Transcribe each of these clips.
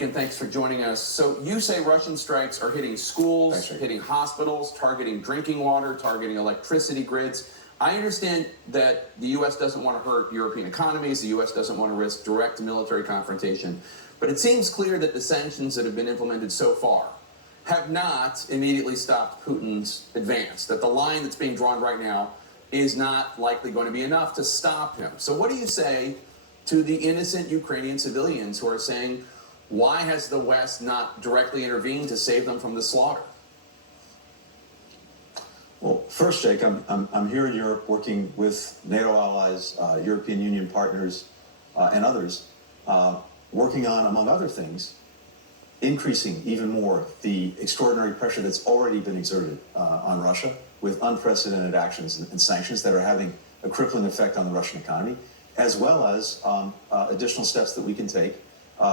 And thanks for joining us. So you say Russian strikes are hitting schools, hitting hospitals, targeting drinking water, targeting electricity grids. I understand that the U.S. doesn't want to hurt European economies. The U.S. doesn't want to risk direct military confrontation. But it seems clear that the sanctions that have been implemented so far have not immediately stopped Putin's advance, that the line that's being drawn right now is not likely going to be enough to stop him. So what do you say to the innocent Ukrainian civilians who are saying, why has the West not directly intervened to save them from the slaughter? Well, first, Jake, I'm here in Europe working with NATO allies, European Union partners, and others, working on, among other things, increasing even more the extraordinary pressure that's already been exerted on Russia with unprecedented actions and sanctions that are having a crippling effect on the Russian economy, as well as additional steps that we can take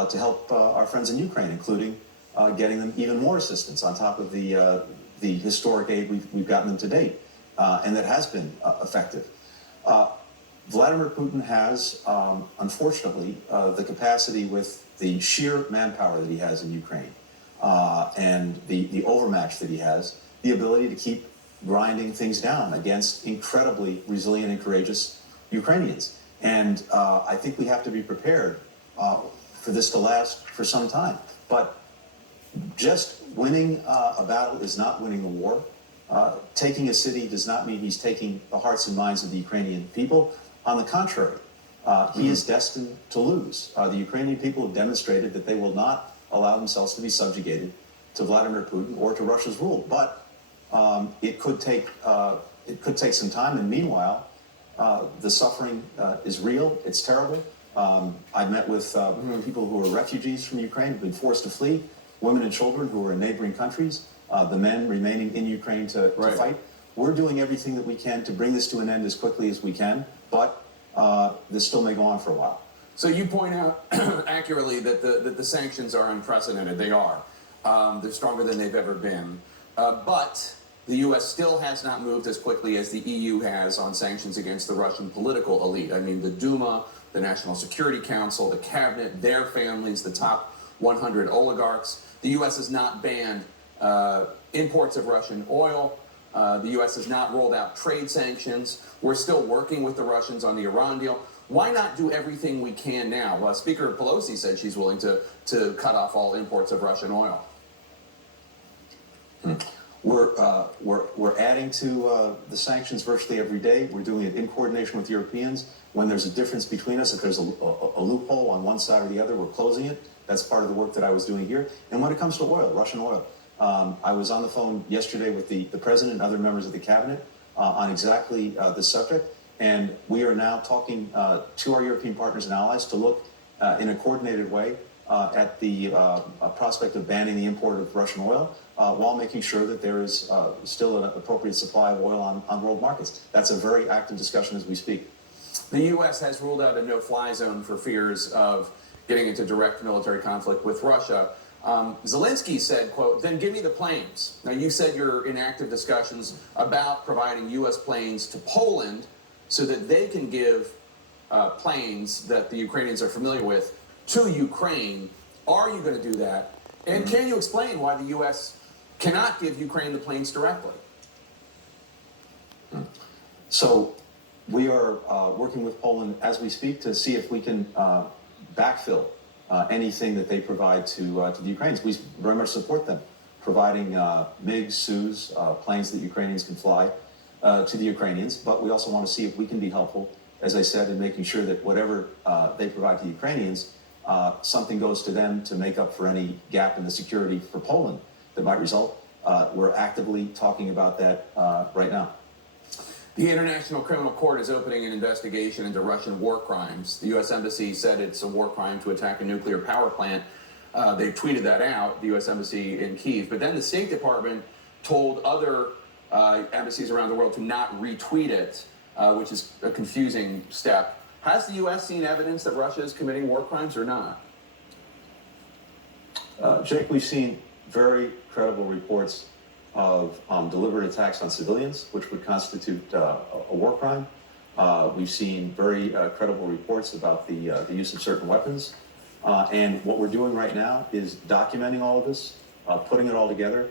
to help our friends in Ukraine, including getting them even more assistance on top of the historic aid we've gotten them to date, and that has been effective. Vladimir Putin has, unfortunately, the capacity with the sheer manpower that he has in Ukraine and the overmatch that he has, the ability to keep grinding things down against incredibly resilient and courageous Ukrainians. And I think we have to be prepared for this to last for some time. But just winning a battle is not winning the war. Taking a city does not mean he's taking the hearts and minds of the Ukrainian people. On the contrary, he is destined to lose. The Ukrainian people have demonstrated that they will not allow themselves to be subjugated to Vladimir Putin or to Russia's rule. But it could take some time. And meanwhile, the suffering is real. It's terrible. I've met with people who are refugees from Ukraine, who've been forced to flee, women and children who are in neighboring countries, the men remaining in Ukraine to fight. We're doing everything that we can to bring this to an end as quickly as we can, but this still may go on for a while. So you point out accurately that the sanctions are unprecedented. They are. They're stronger than they've ever been. But the U.S. still has not moved as quickly as the EU has on sanctions against the Russian political elite. I mean, the Duma, the National Security Council, the cabinet, their families, the top 100 oligarchs. The U.S. has not banned imports of Russian oil. The U.S. has not rolled out trade sanctions. We're still working with the Russians on the Iran deal. Why not do everything we can now? Well, Speaker Pelosi said she's willing to cut off all imports of Russian oil. We're adding to the sanctions virtually every day. We're doing it in coordination with Europeans. When there's a difference between us, if there's a loophole on one side or the other, we're closing it. That's part of the work that I was doing here. And when it comes to oil, Russian oil, I was on the phone yesterday with the president and other members of the cabinet on exactly this subject. And we are now talking to our European partners and allies to look in a coordinated way at the prospect of banning the import of Russian oil while making sure that there is still an appropriate supply of oil on world markets. That's a very active discussion as we speak. The U.S. has ruled out a no-fly zone for fears of getting into direct military conflict with Russia. Zelensky said, quote, "Then give me the planes." Now, you said you're in active discussions about providing U.S. planes to Poland so that they can give planes that the Ukrainians are familiar with to Ukraine. Are you going to do that? And can you explain why the U.S. cannot give Ukraine the planes directly? So we are working with Poland as we speak to see if we can backfill anything that they provide to the Ukrainians. We very much support them, providing MiGs, Sus, planes that Ukrainians can fly to the Ukrainians. But we also want to see if we can be helpful, as I said, in making sure that whatever they provide to the Ukrainians, something goes to them to make up for any gap in the security for Poland that might result. We're actively talking about that right now. The International Criminal Court is opening an investigation into Russian war crimes. The U.S. Embassy said it's a war crime to attack a nuclear power plant. They tweeted that out, the U.S. Embassy in Kyiv. But then the State Department told other embassies around the world to not retweet it, which is a confusing step. Has the U.S. seen evidence that Russia is committing war crimes or not? Jake, we've seen very credible reports of deliberate attacks on civilians, which would constitute a war crime. We've seen very credible reports about the use of certain weapons And what we're doing right now is documenting all of this, putting it all together,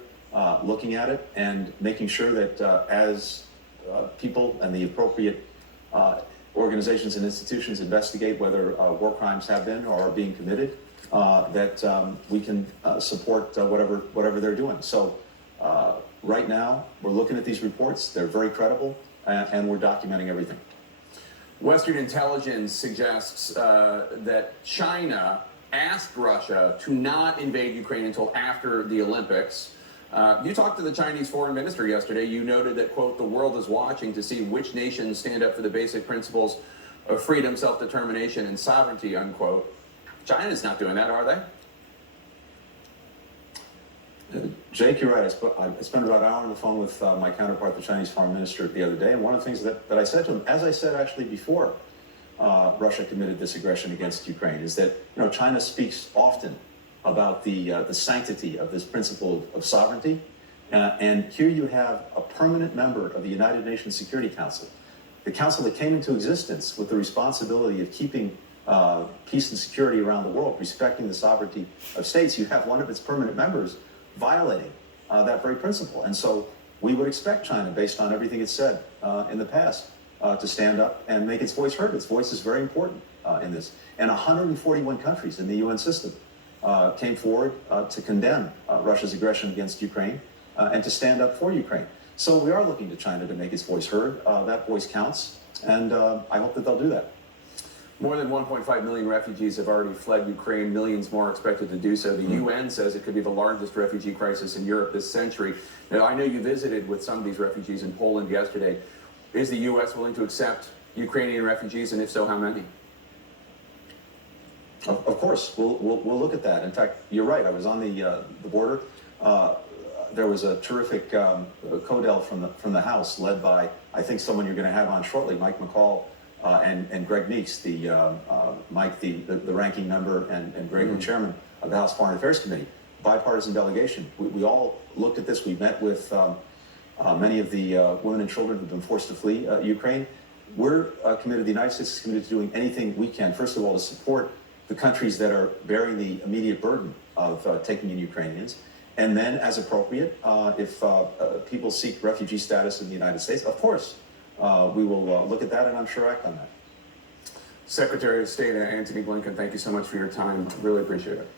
looking at it, and making sure that as people and the appropriate organizations and institutions investigate whether war crimes have been or are being committed, that we can support whatever they're doing. So right now, we're looking at these reports. They're very credible, and we're documenting everything. Western intelligence suggests that China asked Russia to not invade Ukraine until after the Olympics. You talked to the Chinese foreign minister yesterday. You noted that, quote, the world is watching to see which nations stand up for the basic principles of freedom, self-determination, and sovereignty, unquote. China's not doing that, are they? Jake, you're right. I spent about an hour on the phone with my counterpart, the Chinese foreign minister, the other day, and one of the things that I said to him, as I said actually before Russia committed this aggression against Ukraine, is that China speaks often about the sanctity of this principle of sovereignty, and here you have a permanent member of the United Nations Security Council, the council that came into existence with the responsibility of keeping peace and security around the world, respecting the sovereignty of states. You have one of its permanent members violating that very principle. And so we would expect China, based on everything it's said in the past, to stand up and make its voice heard. Its voice is very important in this. And 141 countries in the UN system came forward to condemn Russia's aggression against Ukraine and to stand up for Ukraine. So we are looking to China to make its voice heard. That voice counts, and I hope that they'll do that. More than 1.5 million refugees have already fled Ukraine, millions more expected to do so. The UN says it could be the largest refugee crisis in Europe this century. Now, I know you visited with some of these refugees in Poland yesterday. Is the U.S. willing to accept Ukrainian refugees, and if so, how many? Of course, we'll look at that. In fact, you're right. I was on the border. There was a terrific CODEL from the House, led by, I think, someone you're going to have on shortly, Mike McCall, and Greg Meeks, Mike, the ranking member, and Greg, the chairman of the House Foreign Affairs Committee. Bipartisan delegation. We all looked at this. We met with many of the women and children who've been forced to flee Ukraine. We're committed, the United States is committed to doing anything we can, first of all, to support the countries that are bearing the immediate burden of taking in Ukrainians. And then, as appropriate, if people seek refugee status in the United States, of course, we will look at that, and I'm sure act on that. Secretary of State Antony Blinken, thank you so much for your time. Really appreciate it.